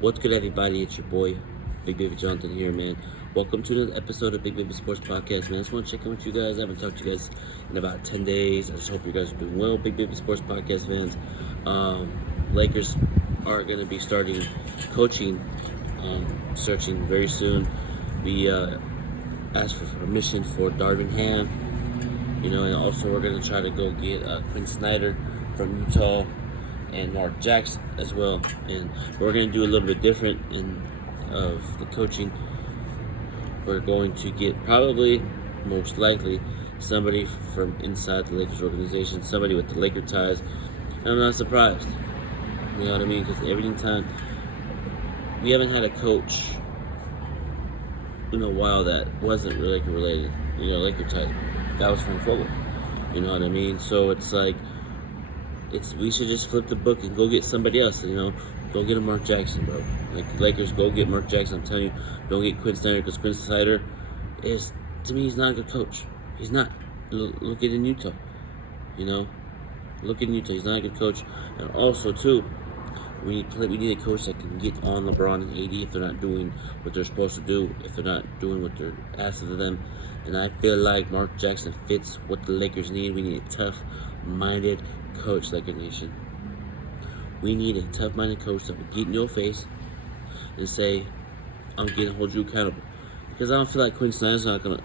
What's good, everybody? It's your boy, Big Baby Jonathan here, man. Welcome to another episode of Big Baby Sports Podcast, man. I just want to check in with you guys. I haven't talked to you guys in about 10 days. I just hope you guys are doing well, Big Baby Sports Podcast fans. Lakers are going to be starting coaching, searching very soon. We asked for permission for Darvin Ham, and also we're going to try to go get Quinn Snyder from Utah and Mark Jackson as well. And we're going to do a little bit different of the coaching. We're going to get probably, most likely, somebody from inside the Lakers organization, somebody with the Laker ties. And I'm not surprised. You know what I mean? Because every time we haven't had a coach in a while that wasn't Laker related, Laker ties. That was Frank Vogel. You know what I mean? So it's like, we should just flip the book and go get somebody else, Go get a Mark Jackson, bro. Like, Lakers, go get Mark Jackson. I'm telling you, don't get Quinn Snyder, because Quinn Snyder is, to me, he's not a good coach. He's not. Look at in Utah, Look at Utah. He's not a good coach. And also, too, we need a coach that can get on LeBron and AD if they're not doing what they're supposed to do, if they're not doing what they're asked of them. And I feel like Mark Jackson fits what the Lakers need. We need a tough-minded coach, Laker Nation. We need a tough-minded coach that will get in your face and say, "I'm going to hold you accountable." Because I don't feel like Quinn Snyder's gonna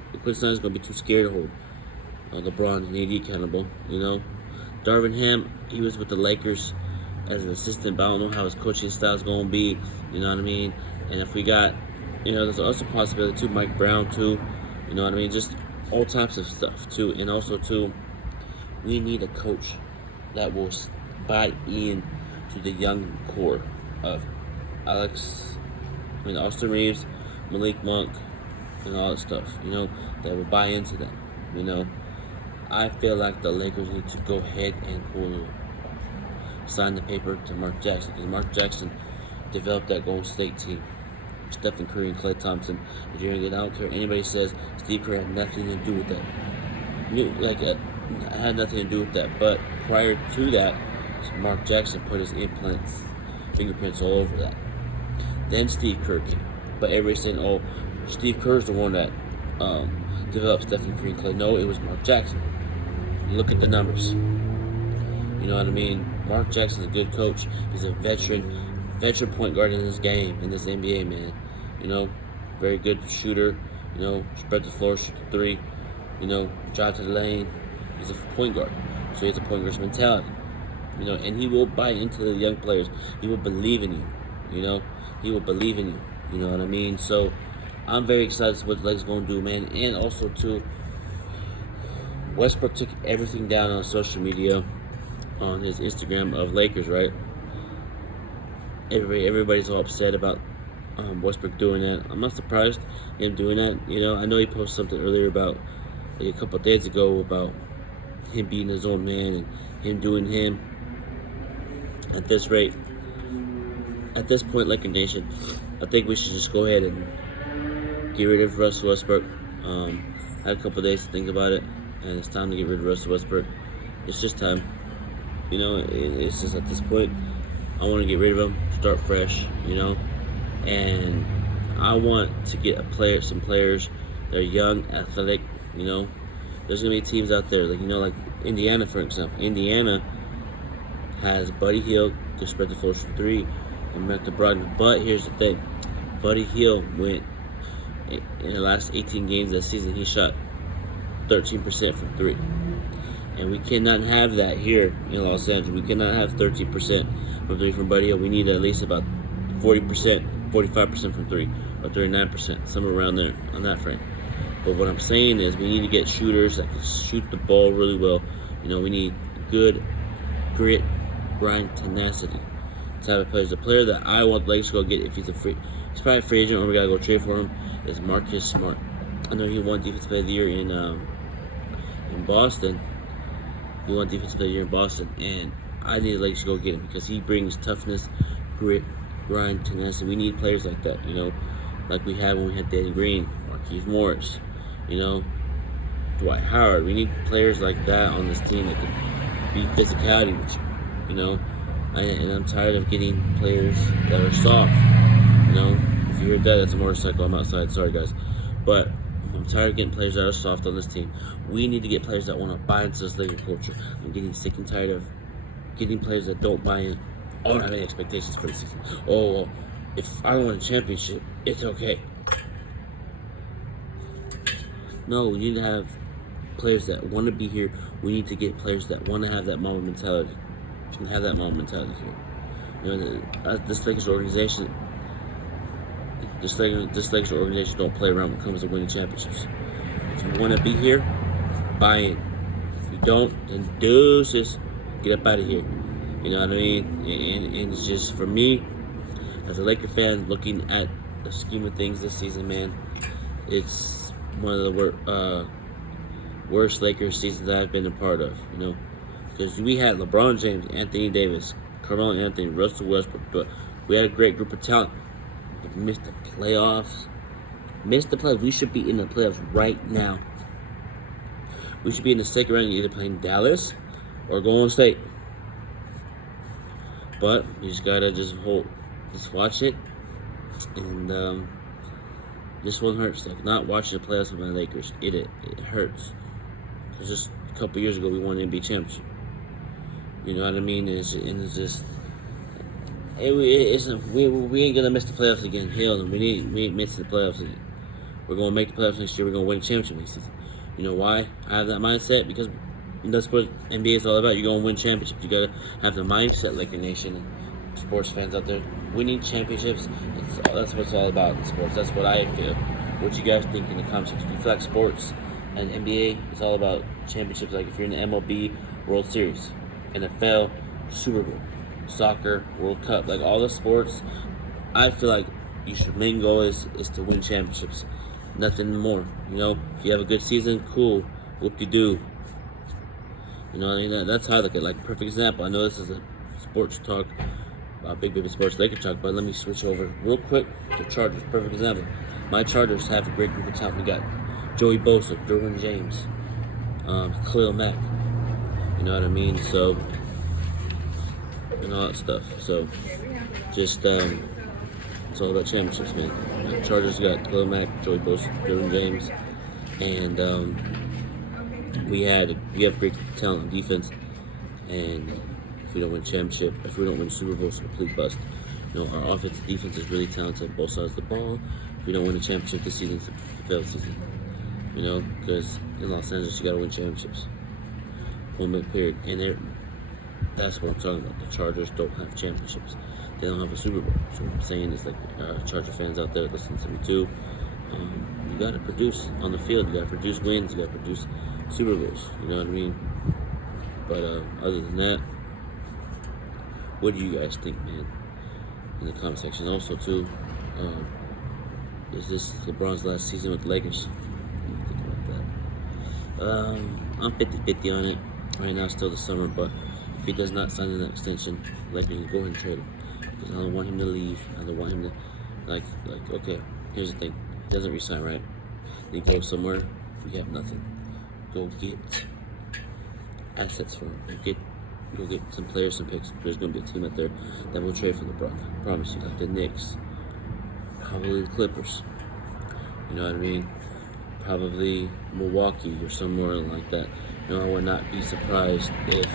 be too scared to hold LeBron and AD accountable. Darvin Ham, he was with the Lakers as an assistant, but I don't know how his coaching style is going to be. You know what I mean? And if we got, there's also a possibility too, Mike Brown too. You know what I mean? Just all types of stuff too. And also too, we need a coach that will buy in to the young core of Austin Reeves, Malik Monk, and all that stuff, that will buy into them, I feel like the Lakers need to go ahead and sign the paper to Mark Jackson, because Mark Jackson developed that Golden State team. Stephen Curry and Klay Thompson. I don't care what anybody says, Steve Kerr had nothing to do with that. I had nothing to do with that, but prior to that, Mark Jackson put his fingerprints all over that. Then Steve Kerr came, but everybody's saying, "Oh, Steve Kerr's the one that developed Stephen Curry and Klay." No, it was Mark Jackson. Look at the numbers. You know what I mean? Mark Jackson's a good coach. He's a veteran point guard in this game, in this NBA, man. Very good shooter. Spread the floor, shoot the three. Drive to the lane. He's a point guard, so he has a point guard's mentality. And he will buy into the young players. He will believe in you. He will believe in you. You know what I mean? So I'm very excited to see what the Lakers going to do, man. And also too, Westbrook took everything down on social media, on his Instagram of Lakers, right? Everybody's all upset about Westbrook doing that. I'm not surprised him doing that. I know he posted something earlier about, a couple of days ago, about him being his own man and him doing him. At this rate, at this point, Laker Nation, I think we should just go ahead and get rid of Russell Westbrook. I had a couple of days to think about it, and it's time to get rid of Russell Westbrook. It's just time. It's just at this point, I want to get rid of him, start fresh, and I want to get some players that are young, athletic. There's gonna be teams out there, like Indiana, for example. Indiana has Buddy Hield to spread the floor for three, and Michael Brogdon. But here's the thing: Buddy Hield went in the last 18 games of the season. He shot 13% from three, and we cannot have that here in Los Angeles. We cannot have 13% from three from Buddy Hield. We need at least about 40%, 45% from three, or 39%, somewhere around there on that frame. But what I'm saying is, we need to get shooters that can shoot the ball really well. We need good grit, grind, tenacity type of players. The player that I want the Lakers to go get, if he's he's probably a free agent, or we gotta go trade for him, is Marcus Smart. I know he won Defensive Player of the Year in Boston. He won Defensive Player of the Year in Boston, and I need the Lakers to go get him because he brings toughness, grit, grind, tenacity. We need players like that, like we had when we had Danny Green, Marquise Morris, Dwight Howard. We need players like that on this team that can be physicality with you, And I'm tired of getting players that are soft. know, if you heard that, that's a motorcycle. I'm outside. Sorry, guys. But I'm tired of getting players that are soft on this team. We need to get players that want to buy into this Laker culture. I'm getting sick and tired of getting players that don't buy in. I don't have any expectations for the season. Oh, well, if I don't win a championship, it's okay. No, we need to have players that want to be here. We need to get players that want to have that Mamba mentality. And have that Mamba mentality here. You know, this Lakers organization, this Lakers organization don't play around when it comes to winning championships. If you want to be here, buy in. If you don't, then deuces, get up out of here. You know what I mean? And it's just, for me, as a Laker fan, looking at the scheme of things this season, man, it's one of the worst Lakers seasons I've been a part of, you know? Because we had LeBron James, Anthony Davis, Carmelo Anthony, Russell Westbrook, but we had a great group of talent. But missed the playoffs. We should be in the playoffs right now. We should be in the second round, either playing Dallas or Golden State. But you just gotta just watch it, and this one hurts. Like, not watching the playoffs with my Lakers, it hurts. Cause just a couple years ago we won the NBA championship. You know what I mean? We ain't gonna miss the playoffs again. Hell, we ain't missing the playoffs again. We're gonna make the playoffs next year. We're gonna win a championship next season. You know why I have that mindset? Because that's what NBA is all about. You're gonna win championships. You gotta have the mindset, like the nation and sports fans out there. Winning championships. That's what it's all about in sports. That's what I feel. What you guys think in the comment section? Do you feel like sports and NBA is all about championships? Like if you're in the MLB World Series, NFL, Super Bowl, soccer, World Cup, like all the sports, I feel like your main goal is to win championships. Nothing more. You know, if you have a good season, cool. Whoop-de-doo. You know, I mean, that's how I look at it. Like, perfect example. I know this is a sports talk, Big Baby Sports Laker talk, but let me switch over real quick to Chargers. Perfect example. My Chargers have a great group of talent. We got Joey Bosa, Derwin James, Khalil Mack. You know what I mean? So, and all that stuff. So, just it's all about championships, man. Chargers got Khalil Mack, Joey Bosa, Derwin James, and we have great talent on defense. And if we don't win championship, if we don't win Super Bowl, it's a complete bust. You know, our offensive defense is really talented on both sides of the ball. If we don't win a championship this season, it's a failed season. You know, because in Los Angeles, you gotta win championships. Moment period. And that's what I'm talking about. The Chargers don't have championships. They don't have a Super Bowl. So what I'm saying is, like, Charger fans out there listening to me too, you gotta produce on the field. You gotta produce wins. You gotta produce Super Bowls. You know what I mean? But other than that, what do you guys think, man? In the comment section. Also, too, is this LeBron's last season with the Lakers? What do you think about that? I'm 50-50 on it. Right now, it's still the summer, but if he does not sign an extension, Lakers can go ahead and trade him. Because I don't want him to leave. I don't want him to, like, okay, here's the thing. He doesn't resign, right? He goes somewhere, we have nothing. Go get assets for him. Go get some players, some picks. There's going to be a team out there that will trade for LeBron. I promise you. Like the Knicks. Probably the Clippers. You know what I mean? Probably Milwaukee or somewhere like that. You know, I would not be surprised if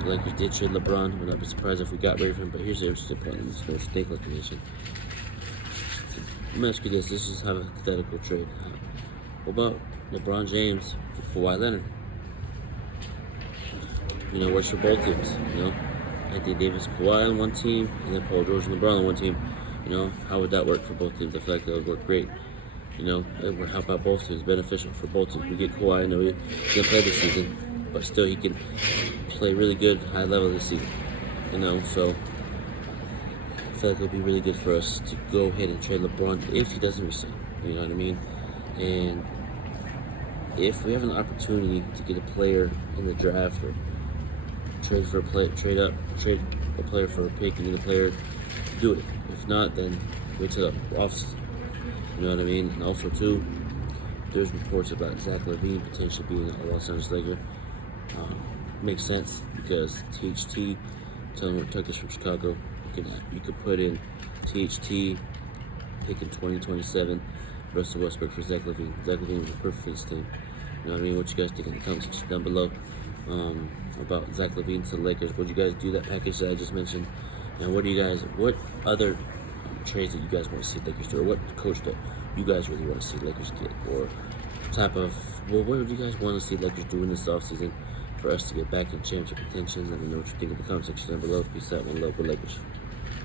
the Lakers did trade LeBron. I would not be surprised if we got rid of him. But here's the interesting point. Let me just go stake liquidation. Let me ask you this. This is a hypothetical trade. What about LeBron James for Kawhi Leonard? You know, works for both teams. You know, Anthony Davis, Kawhi on one team, and then Paul George and LeBron on one team. You know, how would that work for both teams? I feel like that would work great. You know, it would help out both teams, beneficial for both teams. We get Kawhi, I know he can play this season, but still he can play really good, high level this season. You know, so I feel like it would be really good for us to go ahead and trade LeBron if he doesn't resign. You know what I mean? And if we have an opportunity to get a player in the draft or trade a player for a pick and get a player, do it. If not, then wait till the offseason. You know what I mean? And also, too, there's reports about Zach LaVine potentially being a Los Angeles Laker. Makes sense because THT, telling we're Turkish from Chicago, you could put in THT, pick in 2027, Russell Westbrook for Zach LaVine. Zach LaVine was a perfect for this team. You know what I mean? What you guys think in the comment section down below about Zach LaVine to the Lakers? Would you guys do that package that I just mentioned? And what other trades that you guys want to see Lakers do, or what coach that you guys really want to see Lakers get, or what would you guys want to see Lakers do in this offseason for us to get back in championship contention? Let me know what you think in the comment section down below. Peace out, one love, go Lakers.